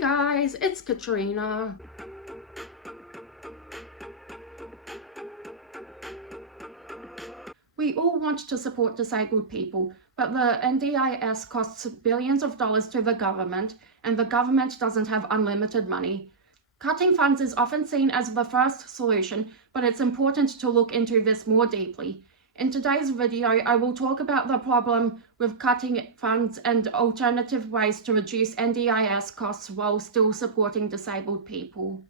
Hey guys, it's Katrina. We all want to support disabled people, but the NDIS costs billions of dollars to the government, and the government doesn't have unlimited money. Cutting funds is often seen as the first solution, but it's important to look into this more deeply. In today's video, I will talk about the problem with cutting funds and alternative ways to reduce NDIS costs while still supporting disabled people.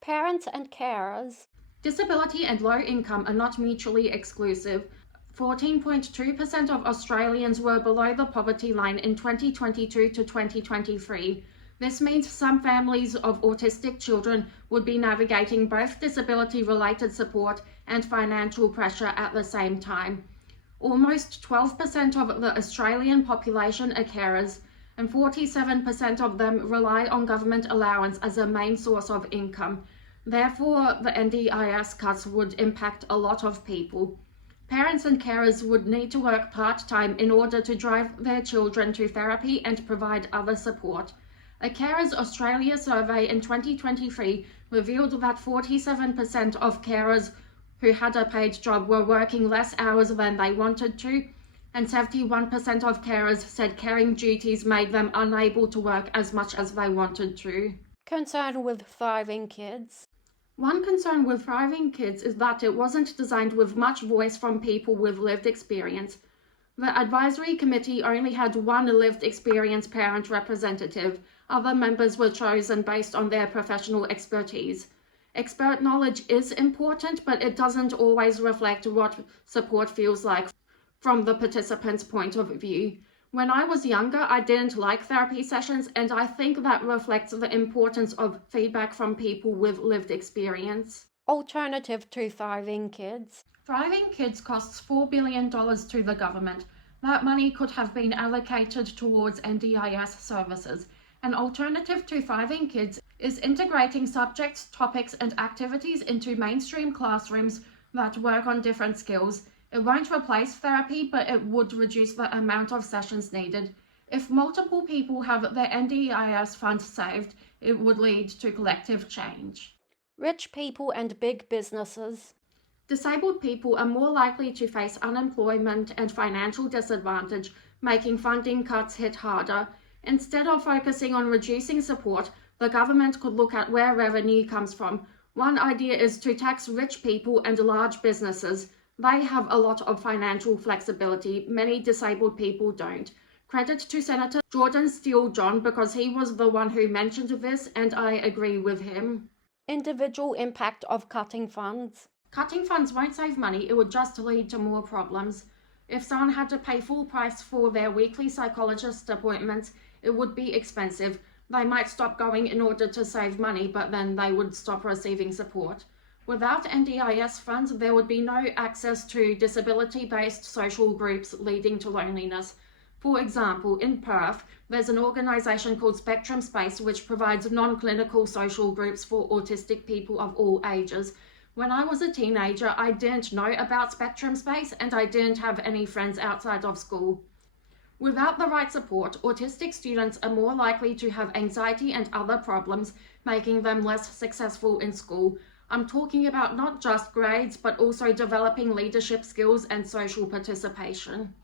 Parents and carers. Disability and low income are not mutually exclusive. 14.2% of Australians were below the poverty line in 2022 to 2023. This means some families of autistic children would be navigating both disability-related support and financial pressure at the same time. Almost 12% of the Australian population are carers, and 47% of them rely on government allowance as a main source of income. Therefore, the NDIS cuts would impact a lot of people. Parents and carers would need to work part-time in order to drive their children to therapy and provide other support. A Carers Australia survey in 2023 revealed that 47% of carers who had a paid job were working less hours than they wanted to, and 71% of carers said caring duties made them unable to work as much as they wanted to. Concern with thriving kids. One concern with thriving kids is that it wasn't designed with much voice from people with lived experience. The advisory committee only had one lived experience parent representative. Other members were chosen based on their professional expertise. Expert knowledge is important, but it doesn't always reflect what support feels like from the participant's point of view. When I was younger, I didn't like therapy sessions, and I think that reflects the importance of feedback from people with lived experience. Alternative to thriving kids. Thriving Kids costs $4 billion to the government. That money could have been allocated towards NDIS services. An alternative to Thriving Kids is integrating subjects, topics, and activities into mainstream classrooms that work on different skills. It won't replace therapy, but it would reduce the amount of sessions needed. If multiple people have their NDIS funds saved, it would lead to collective change. Rich people and big businesses. Disabled people are more likely to face unemployment and financial disadvantage, making funding cuts hit harder. Instead of focusing on reducing support, the government could look at where revenue comes from. One idea is to tax rich people and large businesses. They have a lot of financial flexibility. Many disabled people don't. Credit to Senator Jordan Steele John because he was the one who mentioned this, and I agree with him. Individual impact of cutting funds. Cutting funds won't save money, it would just lead to more problems. If someone had to pay full price for their weekly psychologist appointments, it would be expensive. They might stop going in order to save money, but then they would stop receiving support. Without NDIS funds, there would be no access to disability-based social groups leading to loneliness. For example, in Perth, there's an organisation called Spectrum Space which provides non-clinical social groups for autistic people of all ages. When I was a teenager, I didn't know about Spectrum Space and I didn't have any friends outside of school. Without the right support, autistic students are more likely to have anxiety and other problems, making them less successful in school. I'm talking about not just grades, but also developing leadership skills and social participation.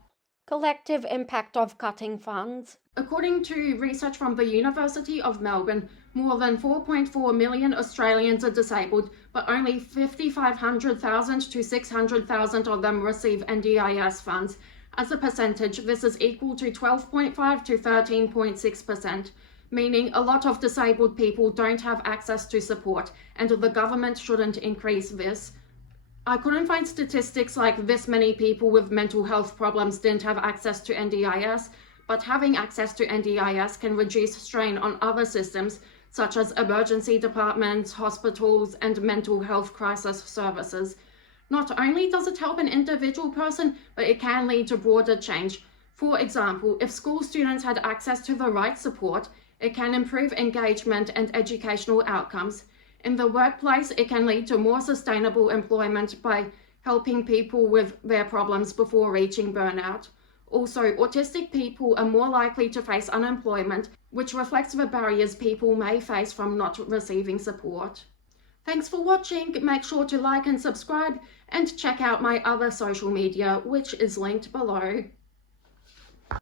Collective impact of cutting funds. According to research from the University of Melbourne, more than 4.4 million Australians are disabled, but only 5,500,000 to 600,000 of them receive NDIS funds. As a percentage, this is equal to 12.5 to 13.6%, meaning a lot of disabled people don't have access to support, and the government shouldn't increase this. I couldn't find statistics like this many people with mental health problems didn't have access to NDIS, but having access to NDIS can reduce strain on other systems, such as emergency departments, hospitals, and mental health crisis services. Not only does it help an individual person, but it can lead to broader change. For example, if school students had access to the right support, it can improve engagement and educational outcomes. In the workplace, it can lead to more sustainable employment by helping people with their problems before reaching burnout. Also, autistic people are more likely to face unemployment, which reflects the barriers people may face from not receiving support. Thanks for watching. Make sure to like and subscribe, and check out my other social media, which is linked below.